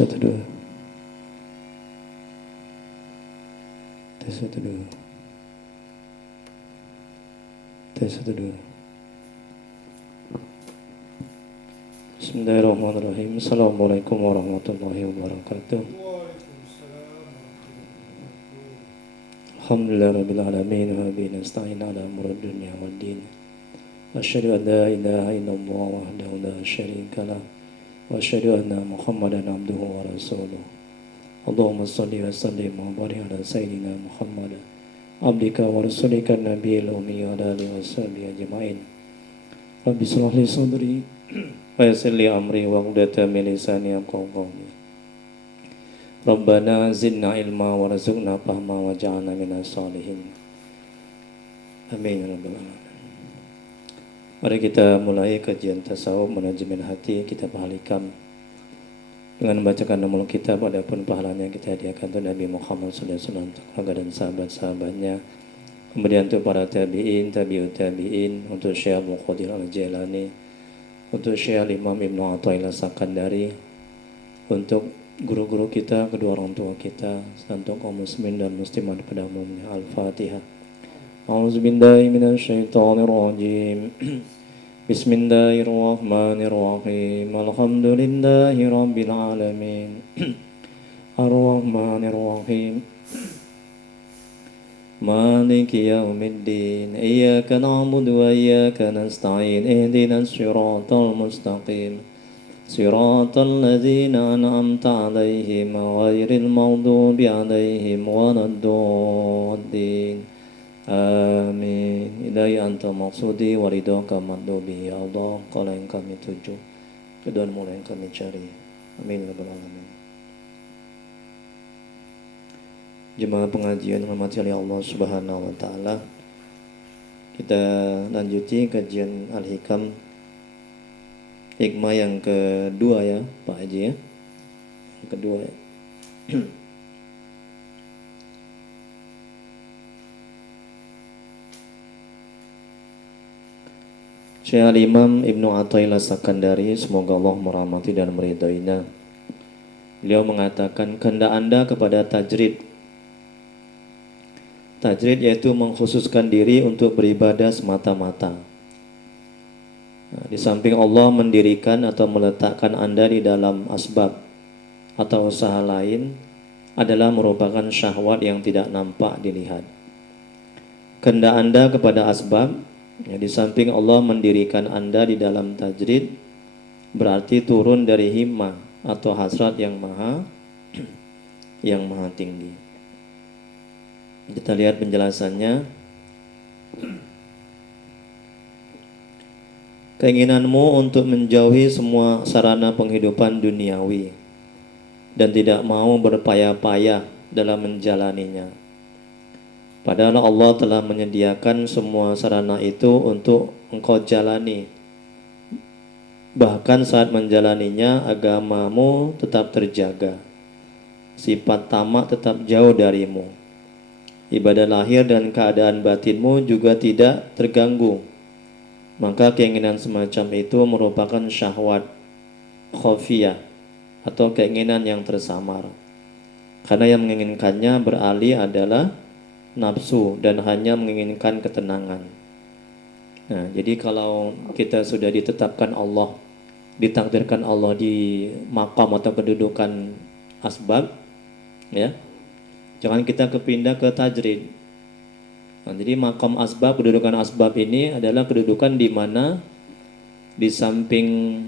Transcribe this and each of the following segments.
satu dua, tes satu dua, tes satu dua. Bismillahirrahmanirrahim. Assalamualaikum warahmatullahi wabarakatuh. Alhamdulillah rabbil alamin wa bihi nasta'in ala umuri dunya waddin. Asyhadu an la ilaha illallah wahdahu la syarika lah wa asyhadu anna Muhammadan abduhu wa rasuluh. Allahumma shalli wa sallim wa barik ala sayyidina Muhammad abdika wa rasulika nabiyil ummi wa ala alihi washabihi ajmain. Rabbi shrah li sadri wa yassir li amri wa hludatan min lisani yafqahu qawli. Rabbana zidna ilma warzuqna fahma waj'alna minas shalihin. Amin ya rabbal alamin. Mari kita mulai kajian tasawuf manajemen hati kitab Al-Hikam dengan membacakan nomor kitab. Adapun pahalanya kita hadiahkan untuk Nabi Muhammad SAW, keluarga dan sahabat-sahabatnya. Kemudian untuk para tabi'in, tabi'ut tabi'in, untuk Syekh Abdul Qadir Al-Jailani, untuk Syekh Imam Ibnu Athaillah Sakandari, untuk guru-guru kita, kedua orang tua kita, dan untuk kaum muslimin dan muslimat pada umumnya. Al-Fatihah. A'udzubillahi minasyaitonirrajim. Bismillahirrahmanirrahim. Alhamdulillahi rabbil alamin. Ar-Rahmanirrahim. Maliki yaumiddin. Iyyaka na'budu wa iyyaka nasta'in. Ihdinas siratal mustaqim. Siratal ladzina an'amta 'alaihim ghairil maghdubi 'alaihim waladdallin. Amin. Ilahi anta maksudi wa ridhaka madlubi. Ya Allah, Kaulah yang kami tuju, ridhoanmu yang kami cari. Amin ya rabbal alamin. Jemaah pengajian rahmati Allah Subhanahu wa taala. Kita lanjuti kajian Al-Hikam hikmah yang kedua ya, Pak Haji ya. Yang kedua ya. Syekh Al-Imam Ibnu Athaillah Sakandari, semoga Allah merahmati dan meridhoinya. Beliau mengatakan, kehendak Anda kepada tajrid. Tajrid yaitu mengkhususkan diri untuk beribadah semata-mata. Nah, di samping Allah mendirikan atau meletakkan Anda di dalam asbab atau usaha lain adalah merupakan syahwat yang tidak nampak dilihat. Kehendak Anda kepada asbab, ya, di samping Allah mendirikan Anda di dalam tajrid, berarti turun dari himmah atau hasrat yang maha tinggi. Kita lihat penjelasannya. Keinginanmu untuk menjauhi semua sarana penghidupan duniawi dan tidak mau berpayah-payah dalam menjalaninya. Padahal Allah telah menyediakan semua sarana itu untuk engkau jalani. Bahkan saat menjalaninya, agamamu tetap terjaga. Sifat tamak tetap jauh darimu. Ibadah lahir dan keadaan batinmu juga tidak terganggu. Maka keinginan semacam itu merupakan syahwat khafiyah atau keinginan yang tersamar. Karena yang menginginkannya beralih adalah nafsu dan hanya menginginkan ketenangan. Nah, jadi kalau kita sudah ditetapkan Allah, ditakdirkan Allah di maqam atau kedudukan asbab, ya, jangan kita kepindah ke tajrid. Nah, jadi maqam asbab, kedudukan asbab ini adalah kedudukan di mana di samping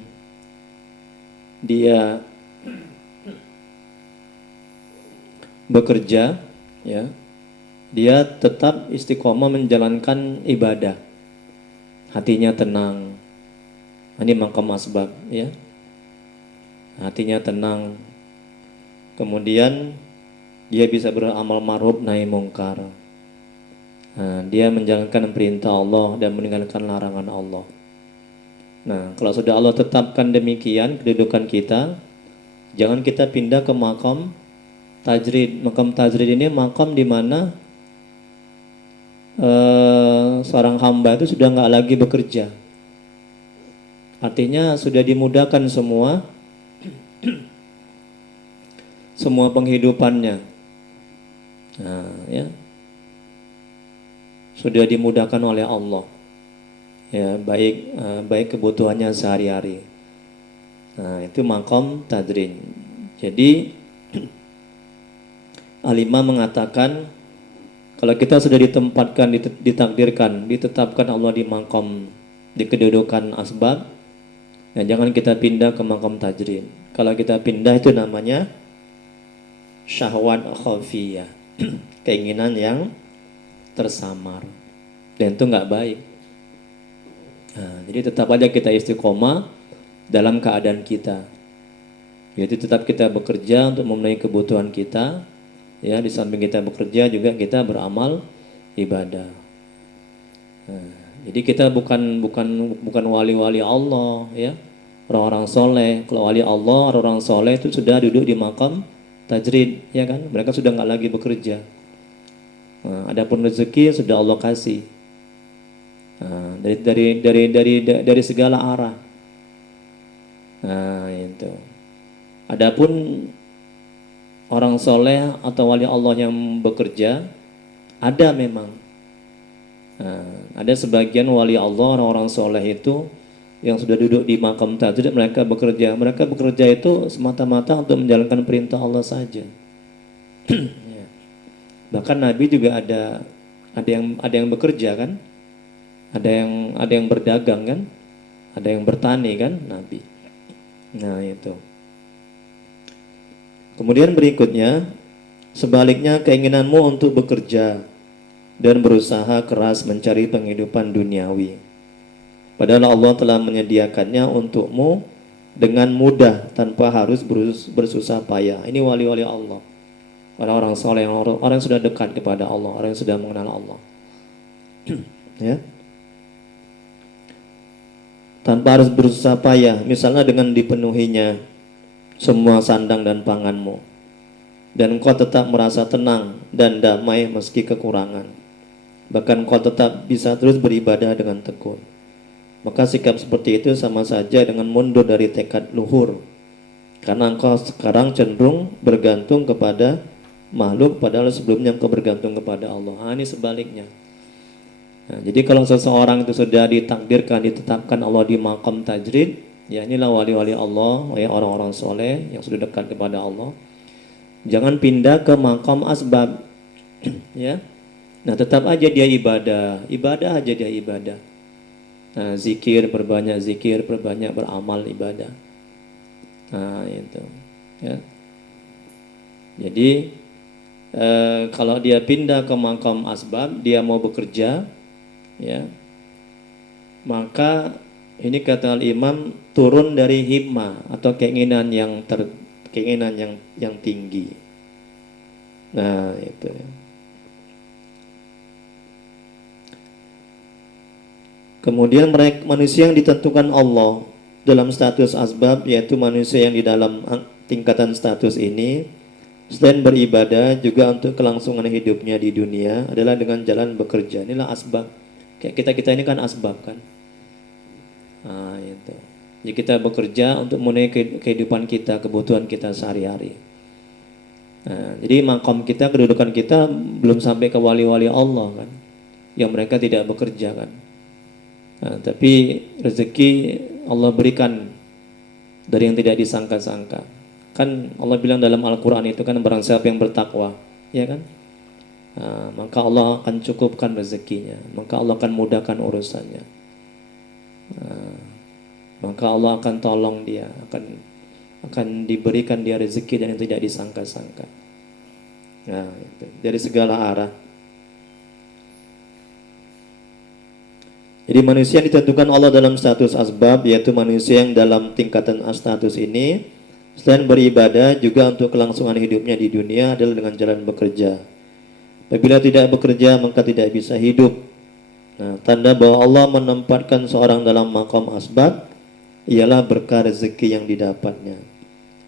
dia bekerja, ya, dia tetap istiqomah menjalankan ibadah. Hatinya tenang. Ini maqam asbab, ya. Hatinya tenang. Kemudian dia bisa beramal ma'ruf nahi mungkar. Nah, dia menjalankan perintah Allah dan meninggalkan larangan Allah. Nah, kalau sudah Allah tetapkan demikian kedudukan kita, jangan kita pindah ke maqam tajrid. Maqam tajrid ini maqam di mana seorang hamba itu sudah nggak lagi bekerja. Artinya sudah dimudahkan semua semua penghidupannya. Nah, ya, sudah dimudahkan oleh Allah. Ya, baik kebutuhannya sehari-hari. Nah, itu maqam tadrin. Jadi Alimah mengatakan kalau kita sudah ditempatkan, ditakdirkan, ditetapkan Allah di maqam, di kedudukan asbab, ya jangan kita pindah ke maqam tajrin. Kalau kita pindah itu namanya syahwat khafiyah, keinginan yang tersamar, dan itu nggak baik. Nah, jadi tetap aja kita istiqomah dalam keadaan kita, yaitu tetap kita bekerja untuk memenuhi kebutuhan kita. Ya, di samping kita bekerja juga kita beramal ibadah. Nah, jadi kita bukan wali-wali Allah, ya, orang-orang soleh. Kalau wali Allah, orang soleh itu sudah duduk di makam tajrid, ya kan? Mereka sudah nggak lagi bekerja. Nah, adapun rezeki sudah Allah kasih. Nah, dari segala arah. Nah, itu. Adapun orang soleh atau wali Allah yang bekerja, ada memang. Nah, ada sebagian wali Allah, orang-orang soleh itu yang sudah duduk di makam tajrid, mereka bekerja. Mereka bekerja itu semata-mata untuk menjalankan perintah Allah saja. Ya. Bahkan Nabi juga ada yang bekerja kan, ada yang berdagang kan, ada yang bertani kan, Nabi. Nah, itu. Kemudian berikutnya, sebaliknya keinginanmu untuk bekerja dan berusaha keras mencari penghidupan duniawi. Padahal Allah telah menyediakannya untukmu dengan mudah tanpa harus bersusah payah. Ini wali-wali Allah, orang-orang soleh, orang yang sudah dekat kepada Allah, orang yang sudah mengenal Allah. Ya, tanpa harus bersusah payah, misalnya dengan dipenuhinya semua sandang dan panganmu, dan engkau tetap merasa tenang dan damai meski kekurangan. Bahkan engkau tetap bisa terus beribadah dengan tekun. Maka sikap seperti itu sama saja dengan mundur dari tekad luhur, karena engkau sekarang cenderung bergantung kepada makhluk, padahal sebelumnya engkau bergantung kepada Allah. Ini sebaliknya. Nah, jadi kalau seseorang itu sudah ditakdirkan, ditetapkan Allah di maqam tajrid, ya inilah wali-wali Allah, ya orang-orang soleh yang sudah dekat kepada Allah. Jangan pindah ke maqam asbab, ya. Nah, tetap aja dia ibadah aja dia ibadah. Nah, zikir, perbanyak beramal ibadah. Nah, itu, ya. Jadi kalau dia pindah ke maqam asbab, dia mau bekerja, ya, maka ini kata Imam turun dari himmah atau keinginan yang tinggi. Nah, itu. Kemudian manusia yang ditentukan Allah dalam status asbab, yaitu manusia yang di dalam tingkatan status ini, selain beribadah juga untuk kelangsungan hidupnya di dunia adalah dengan jalan bekerja. Inilah asbab. Kayak kita ini kan asbab kan. Nah, itu. Jadi kita bekerja untuk memenuhi kehidupan kita, kebutuhan kita sehari-hari. Nah, jadi maqam kita, kedudukan kita belum sampai ke wali-wali Allah kan, yang mereka tidak bekerja kan. Nah, tapi rezeki Allah berikan dari yang tidak disangka-sangka. Kan Allah bilang dalam Al-Quran itu kan, barang siapa yang bertakwa, ya kan, maka Allah akan cukupkan rezekinya, maka Allah akan mudahkan urusannya, maka Allah akan tolong dia, akan diberikan dia rezeki dan yang tidak disangka-sangka. Nah, itu dari segala arah. Jadi manusia yang ditentukan Allah dalam status asbab, yaitu manusia yang dalam tingkatan status ini, selain beribadah juga untuk kelangsungan hidupnya di dunia adalah dengan jalan bekerja. Apabila tidak bekerja maka tidak bisa hidup. Nah, tanda bahwa Allah menempatkan seorang dalam maqam asbab ialah berkah rezeki yang didapatnya.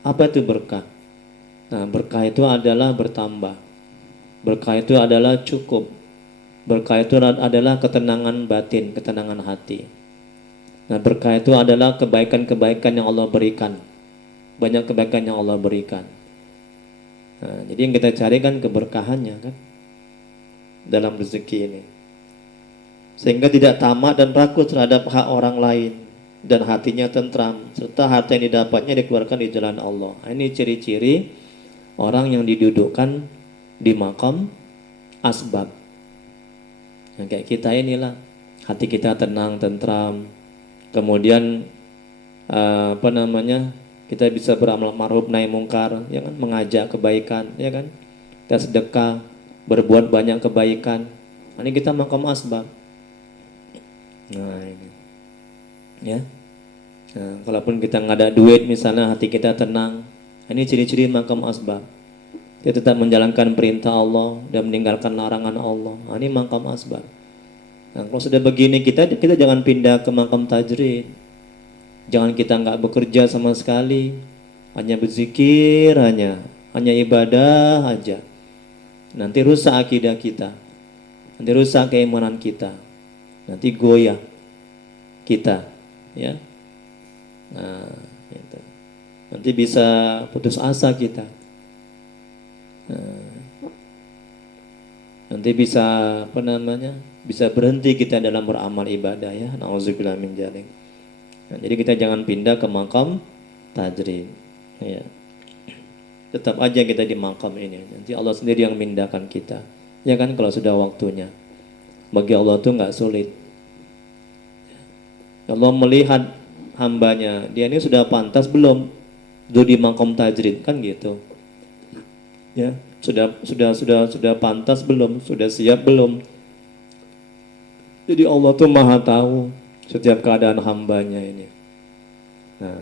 Apa itu berkah? Nah, berkah itu adalah bertambah. Berkah itu adalah cukup. Berkah itu adalah ketenangan batin, ketenangan hati. Nah, berkah itu adalah kebaikan-kebaikan yang Allah berikan. Banyak kebaikan yang Allah berikan. Nah, jadi yang kita cari kan keberkahannya kan dalam rezeki ini. Sehingga tidak tamak dan ragu terhadap hak orang lain dan hatinya tentram serta harta yang didapatnya dikeluarkan di jalan Allah. Nah, ini ciri-ciri orang yang didudukkan di makam asbab. Yang kayak kita inilah, hati kita tenang, tentram. Kemudian kita bisa beramal ma'ruf nahi mungkar, ya kan, mengajak kebaikan, ya kan, kita sedekah, berbuat banyak kebaikan. Ini kita makam asbab. Nah ini, ya. Nah, kalaupun kita nggak ada duit, misalnya hati kita tenang, ini ciri-ciri makam asbab. Kita tetap menjalankan perintah Allah dan meninggalkan larangan Allah. Nah, ini makam asbab. Nah, kalau sudah begini kita jangan pindah ke makam tajrid. Jangan kita nggak bekerja sama sekali, hanya berzikir, hanya ibadah aja. Nanti rusak akidah kita, nanti rusak keimanan kita, nanti goyah kita, ya. Nah, itu. Nanti bisa putus asa kita. Nah, nanti bisa bisa berhenti kita dalam beramal ibadah, ya. Nauzubillah min dzalik. Nah, jadi kita jangan pindah ke makam tajrid, ya. Tetap aja kita di makam ini. Nanti Allah sendiri yang mindahkan kita, ya kan, kalau sudah waktunya. Bagi Allah itu nggak sulit. Allah melihat hambanya, dia ini sudah pantas belum duduk di makam tajrid, kan gitu. Ya, sudah pantas belum, sudah siap belum. Jadi Allah tuh maha tahu setiap keadaan hambanya ini. Nah,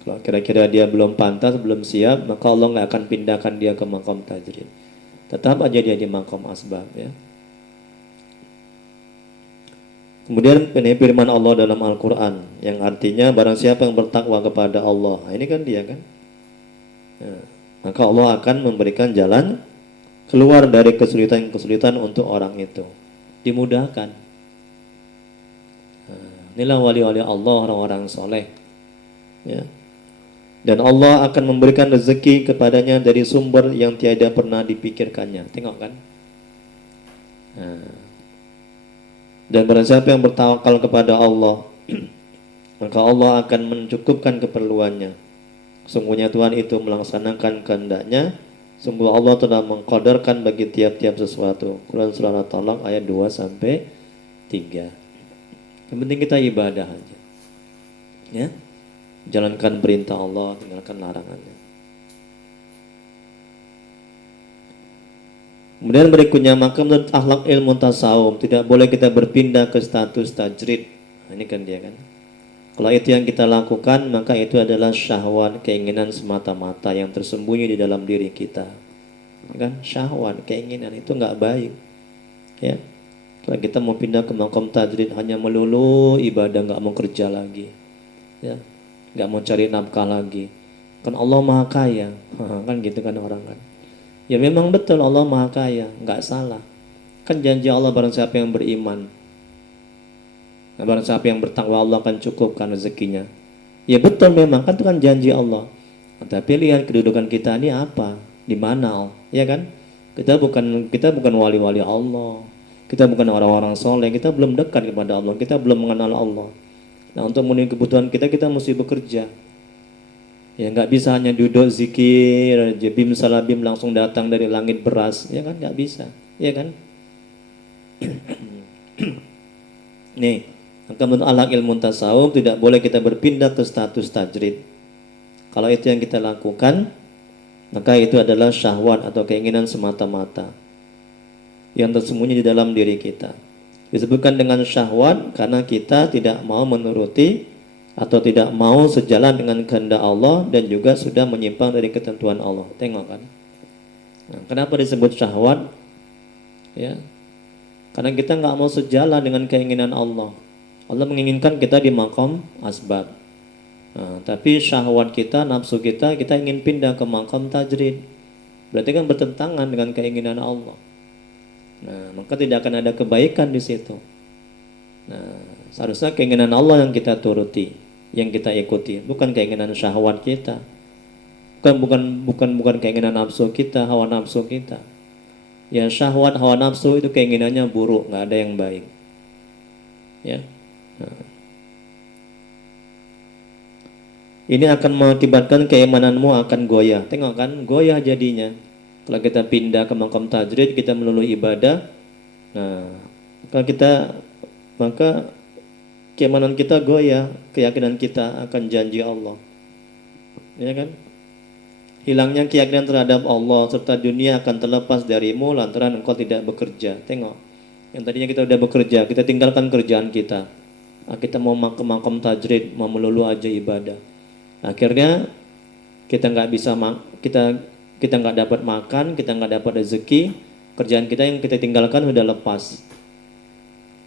kalau kira-kira dia belum pantas, belum siap, maka Allah nggak akan pindahkan dia ke makam tajrid. Tetap aja dia di makam asbab, ya. Kemudian ini firman Allah dalam Al-Quran yang artinya barang siapa yang bertakwa kepada Allah. Nah, ini kan dia kan. Nah, maka Allah akan memberikan jalan keluar dari kesulitan-kesulitan untuk orang itu. Dimudahkan. Nah, inilah wali-wali Allah, orang-orang soleh. Ya. Dan Allah akan memberikan rezeki kepadanya dari sumber yang tiada pernah dipikirkannya. Tengok kan. Nah. Dan barang siapa yang bertawakal kepada Allah, maka Allah akan mencukupkan keperluannya. Sungguhnya Tuhan itu melaksanakan kehendaknya. Sungguh Allah telah mengqadarkan bagi tiap-tiap sesuatu. Quran surah At-Talaq ayat 2-3. Yang penting kita ibadah aja, ya. Jalankan perintah Allah, tinggalkan larangannya. Kemudian berikutnya, maka menurut akhlak ilmu tasawuf tidak boleh kita berpindah ke status tajrid. Nah, ini kan dia kan. Kalau itu yang kita lakukan, maka itu adalah syahwat, keinginan semata-mata yang tersembunyi di dalam diri kita. Kan syahwat, keinginan itu nggak baik. Ya. Kalau kita mau pindah ke makam tajrid hanya melulu ibadah, nggak mau kerja lagi, ya, nggak mau cari nafkah lagi. Kan Allah maha kaya, kan gitu kan orang kan. Ya memang betul Allah maha kaya, nggak salah. Kan janji Allah barang siapa yang beriman, nah, barang siapa yang bertakwa Allah akan cukupkan rezekinya. Ya betul memang, kan itu kan janji Allah. Nah, tapi lihat kedudukan kita ini apa, di mana, ya kan? Kita bukan wali-wali Allah, kita bukan orang-orang soleh, kita belum dekat kepada Allah, kita belum mengenal Allah. Nah untuk memenuhi kebutuhan kita mesti bekerja. Ya nggak bisa hanya duduk zikir, bim salabim langsung datang dari langit beras, ya kan, nggak bisa, ya kan. Nih, maka menurut akhlak ilmu tasawuf tidak boleh kita berpindah ke status tajrid. Kalau itu yang kita lakukan, maka itu adalah syahwat atau keinginan semata-mata yang tersembunyi di dalam diri kita. Disebutkan dengan syahwat karena kita tidak mau menuruti atau tidak mau sejalan dengan kehendak Allah dan juga sudah menyimpang dari ketentuan Allah. Tengok kan. Nah, kenapa disebut syahwat? Ya, karena kita nggak mau sejalan dengan keinginan Allah. Allah menginginkan kita di makam asbab. Nah, tapi syahwat kita, nafsu kita ingin pindah ke makam tajrid. Berarti kan bertentangan dengan keinginan Allah. Nah, maka tidak akan ada kebaikan di situ. Nah, seharusnya keinginan Allah yang kita turuti, yang kita ikuti, bukan keinginan syahwat kita. Bukan keinginan nafsu kita, hawa nafsu kita. Ya syahwat, hawa nafsu itu keinginannya buruk, nggak ada yang baik. Ya. Nah, ini akan mengakibatkan keimananmu akan goyah. Tengok kan, goyah jadinya. Kalau kita pindah ke makam tajrid, kita melulu ibadah. Nah, kalau kita maka keimanan kita goyah, keyakinan kita akan janji Allah. Ya kan? Hilangnya keyakinan terhadap Allah serta dunia akan terlepas darimu lantaran engkau tidak bekerja. Tengok, yang tadinya kita udah bekerja, kita tinggalkan kerjaan kita. Kita mau ke makam tajrid, mau melulu aja ibadah. Akhirnya kita nggak bisa kita nggak dapat makan, kita nggak dapat rezeki. Kerjaan kita yang kita tinggalkan sudah lepas,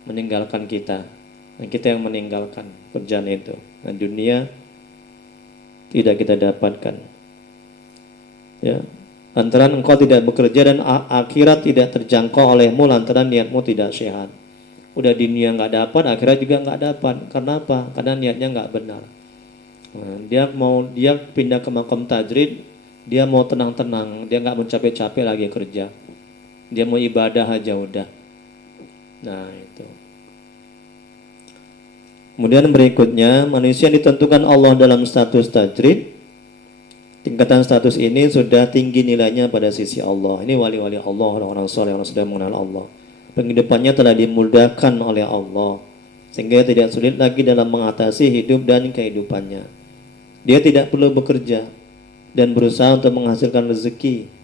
meninggalkan kita. Nah, kita yang meninggalkan kerjaan itu. Nah, dunia tidak kita dapatkan. Ya, lantaran engkau tidak bekerja dan akhirat tidak terjangkau olehmu lantaran niatmu tidak sehat. Udah dunia nggak dapat, akhirat juga nggak dapat. Karena apa? Karena niatnya nggak benar. Nah, dia pindah ke makam tajrid, dia mau tenang-tenang, dia nggak mau capek-capek lagi kerja. Dia mau ibadah aja udah. Nah itu. Kemudian berikutnya, manusia ditentukan Allah dalam status tajrid. Tingkatan status ini sudah tinggi nilainya pada sisi Allah. Ini wali-wali Allah, orang-orang soleh, orang sudah mengenal Allah. Penghidupannya telah dimudahkan oleh Allah, sehingga tidak sulit lagi dalam mengatasi hidup dan kehidupannya. Dia tidak perlu bekerja dan berusaha untuk menghasilkan rezeki.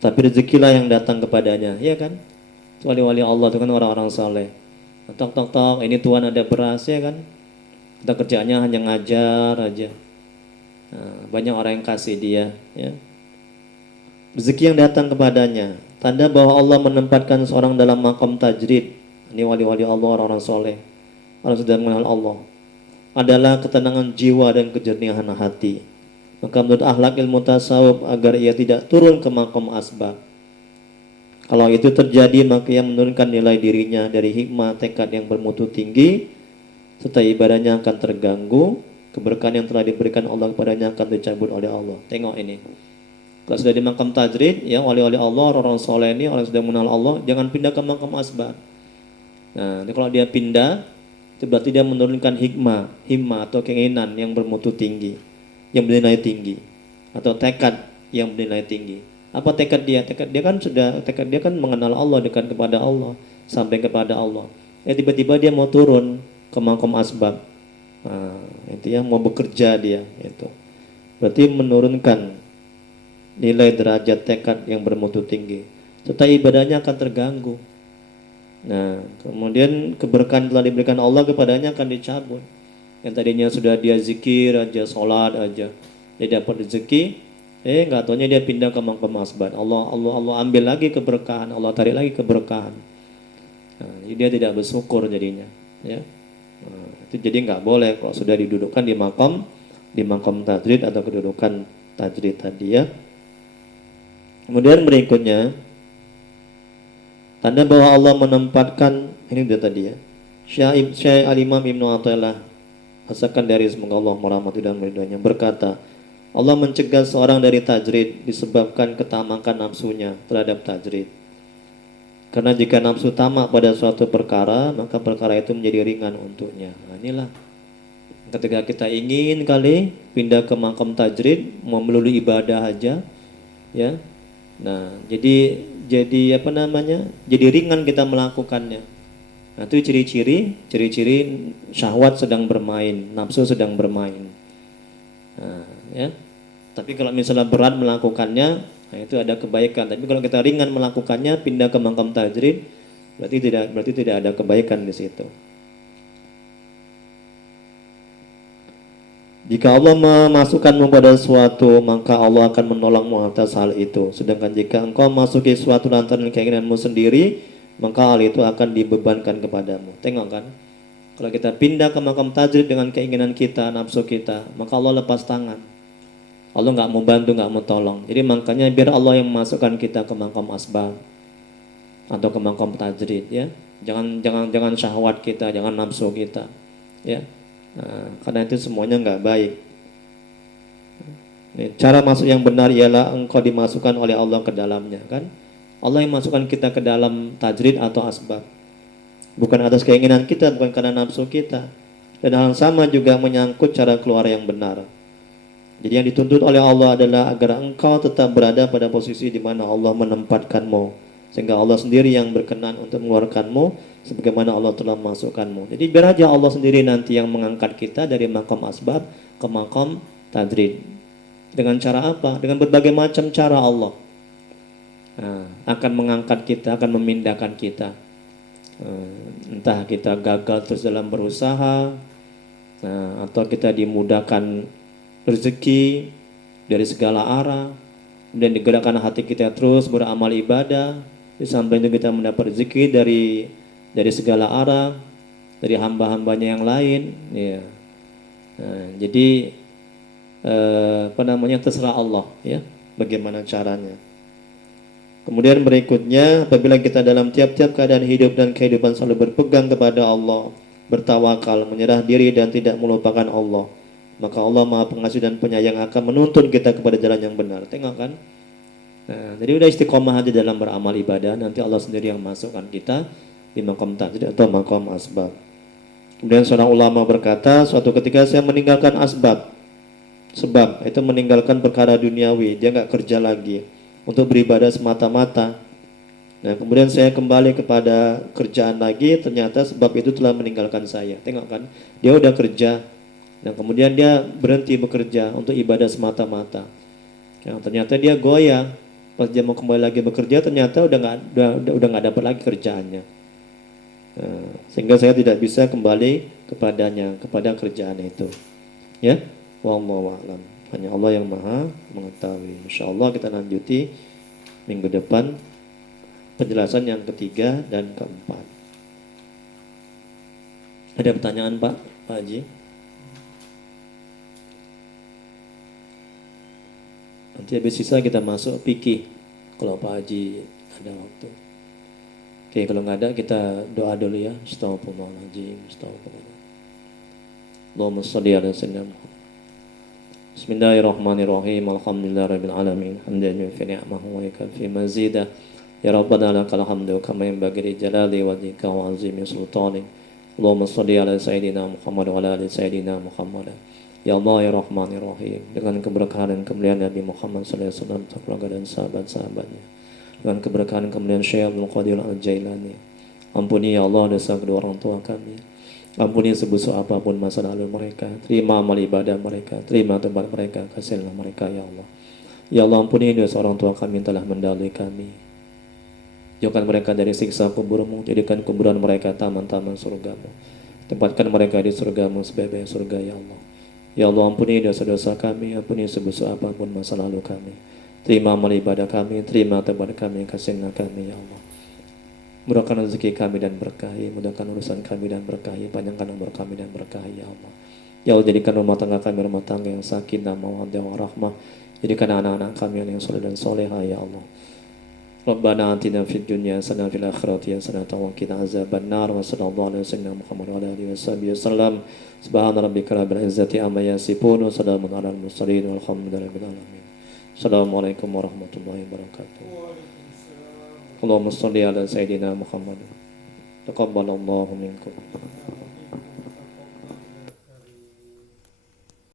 Tapi rezekilah yang datang kepadanya, ya kan? Wali-wali Allah itu kan orang-orang soleh. Tok, ini Tuhan ada beras, ya kan? Kita kerjaannya hanya ngajar aja. Nah, banyak orang yang kasih dia, ya. Rezeki yang datang kepadanya, tanda bahwa Allah menempatkan seorang dalam makam tajrid. Ini wali-wali Allah, orang-orang soleh, orang sudah mengenal Allah. Adalah ketenangan jiwa dan kejernihan hati. Maka menurut akhlak ilmu tasawuf agar ia tidak turun ke makam asbab. Kalau itu terjadi, maka ia menurunkan nilai dirinya dari hikmah tekad yang bermutu tinggi, serta ibadahnya akan terganggu, keberkahan yang telah diberikan Allah kepadanya akan dicabut oleh Allah. Tengok ini. Kalau sudah di makam tajrid, ya wali-wali Allah, orang soleh ini, orang sudah mengenal Allah, jangan pindah ke makam asbab. Nah, kalau dia pindah, itu berarti dia menurunkan hikmah atau keinginan yang bermutu tinggi, yang bernilai tinggi, atau tekad yang bernilai tinggi. Apa tekad dia? Tekad dia kan mengenal Allah, dekat kepada Allah, sampai kepada Allah. Tiba-tiba dia mau turun ke makam asbab. Nah, itu yang mau bekerja dia itu. Berarti menurunkan nilai derajat tekad yang bermutu tinggi. Serta ibadahnya akan terganggu. Nah, kemudian keberkahan telah diberikan Allah kepadanya akan dicabut. Yang tadinya sudah dia zikir aja, sholat aja, dia dapat rezeki, nggak taunya dia pindah ke makam asbab. Allah ambil lagi keberkahan, Allah tarik lagi keberkahan. Nah, jadi dia tidak bersyukur jadinya, ya. Nah, itu jadi nggak boleh kalau sudah didudukkan di makam tajrid atau kedudukan tajrid tadi, ya. Kemudian berikutnya, tanda bahwa Allah menempatkan, ini dia tadi, ya. Syekh Al-Imam Ibnu Athaillah As-Sakandari, semoga Allah merahmati dan meridhoinya, berkata, Allah mencegah seorang dari tajrid disebabkan ketamakan nafsunya terhadap tajrid. Karena jika nafsu tamak pada suatu perkara, maka perkara itu menjadi ringan untuknya. Nah, inilah ketika kita ingin kali pindah ke makam tajrid, mau melulu ibadah aja, ya. Nah, jadi apa namanya? Jadi ringan kita melakukannya. Nah, itu ciri-ciri syahwat sedang bermain, nafsu sedang bermain. Nah, ya. Tapi kalau misalnya berat melakukannya, nah itu ada kebaikan. Tapi kalau kita ringan melakukannya, pindah ke makam tajrid, berarti tidak ada kebaikan di situ. Jika Allah memasukkanmu pada suatu, maka Allah akan menolongmu atas hal itu. Sedangkan jika engkau masuki suatu lantaran keinginanmu sendiri, maka hal itu akan dibebankan kepadamu. Tengok kan? Kalau kita pindah ke makam tajrid dengan keinginan kita, nafsu kita, maka Allah lepas tangan. Allah nggak mau bantu, nggak mau tolong. Jadi makanya biar Allah yang memasukkan kita ke makam asbab atau ke makam tajrid, ya. Jangan syahwat kita, jangan nafsu kita, ya. Nah, karena itu semuanya nggak baik. Cara masuk yang benar ialah engkau dimasukkan oleh Allah ke dalamnya, kan? Allah yang masukkan kita ke dalam tajrid atau asbab. Bukan atas keinginan kita, bukan karena nafsu kita. Dan hal sama juga menyangkut cara keluar yang benar. Jadi yang dituntut oleh Allah adalah agar engkau tetap berada pada posisi di mana Allah menempatkanmu. Sehingga Allah sendiri yang berkenan untuk mengeluarkanmu sebagaimana Allah telah memasukkanmu. Jadi biar aja Allah sendiri nanti yang mengangkat kita dari makom asbab ke makom tadrid. Dengan cara apa? Dengan berbagai macam cara Allah. Nah, akan mengangkat kita, akan memindahkan kita. Entah kita gagal terus dalam berusaha, atau kita dimudahkan rezeki dari segala arah, kemudian digerakkan hati kita terus beramal ibadah, di samping itu kita mendapat rezeki dari segala arah, dari hamba-hambanya yang lain, ya. Jadi terserah Allah, ya, bagaimana caranya. Kemudian berikutnya, apabila kita dalam tiap-tiap keadaan hidup dan kehidupan selalu berpegang kepada Allah, bertawakal, menyerah diri dan tidak melupakan Allah, maka Allah Maha Pengasih dan Penyayang akan menuntun kita kepada jalan yang benar. Tengok kan? Nah, jadi udah istiqomah aja dalam beramal ibadah, nanti Allah sendiri yang masukkan kita di makom tajrid atau makom asbab. Kemudian seorang ulama berkata, suatu ketika saya meninggalkan asbab, sebab itu meninggalkan perkara duniawi, dia nggak kerja lagi untuk beribadah semata-mata. Nah, kemudian saya kembali kepada kerjaan lagi, ternyata sebab itu telah meninggalkan saya. Tengok kan, dia udah kerja, dan kemudian dia berhenti bekerja untuk ibadah semata-mata. Yang ternyata dia goyah, pas dia mau kembali lagi bekerja, ternyata udah nggak dapat lagi kerjaannya. Nah, sehingga saya tidak bisa kembali kepada kerjaan itu. Ya, wallahu a'lam. Hanya Allah yang Maha mengetahui. Insyaallah kita lanjuti minggu depan penjelasan yang ketiga dan keempat. Ada pertanyaan Pak Haji? Nanti habis sisa kita masuk fikih kalau Pak Haji ada waktu. Oke, kalau nggak ada kita doa dulu ya. Astagfirullahaladzim, astagfirullah. Allahumma sholli ala sayyidina Muhammad. Bismillahirrahmanirrahim. Alhamdulillahirabbil alamin. Hamdan yufi ni'amahu wa yakfi mazidah. Ya Rabbana lakal hamdu kama yanbaghi li jalali wajhika wa 'azimi sultanik. Allahumma sholli ala sayyidina Muhammad wa ala ali sayyidina Muhammad. Ya Allah ya Rahman ya Rahim, dengan keberkahan dan kemuliaan Nabi Muhammad sallallahu alaihi wasallam, keluarga dan sahabat-sahabatnya, dengan keberkahan dan kemuliaan Syekh Abdul Qadir Al-Jailani, ampuni ya Allah dosa kedua orang tua kami. Ampuni sebesar apapun masa lalu mereka. Terima amal ibadah mereka. Terima tempat mereka. Kasihilah mereka ya Allah. Ya Allah, ampuni dosa orang tua kami yang telah mendahului kami. Jauhkan mereka dari siksa kuburmu. Jadikan kuburan mereka taman-taman surgamu. Tempatkan mereka di surgamu sebaik-baik surga ya Allah. Ya Allah, ampuni dosa-dosa kami. Ampuni sebesar apapun masa lalu kami. Terima amal ibadah kami. Terima tempat kami. Kasihilah kami ya Allah. Mudahkan rezeki kami dan berkahi, mudahkan urusan kami dan berkahi, panjangkan umur kami dan berkahi ya Allah. Ya Allah, jadikan rumah tangga kami rumah tangga yang sakinah mawaddah warahmah. Jadikan anak-anak kami yang soleh dan soleha ya Allah. Rabbana atina fid dunya hasanah fil akhirati hasanah wa qina azabannar wa sallallahu alaihi wasallam Muhammad wa alihi wasallam. Subhana rabbika rabbil izzati amma yasifun wa salamun alal mursalin walhamdulillahi alamin. Assalamualaikum warahmatullahi wabarakatuh. Allahumma sholli ala sayyidina Muhammad. Taqabbalallahu minkum.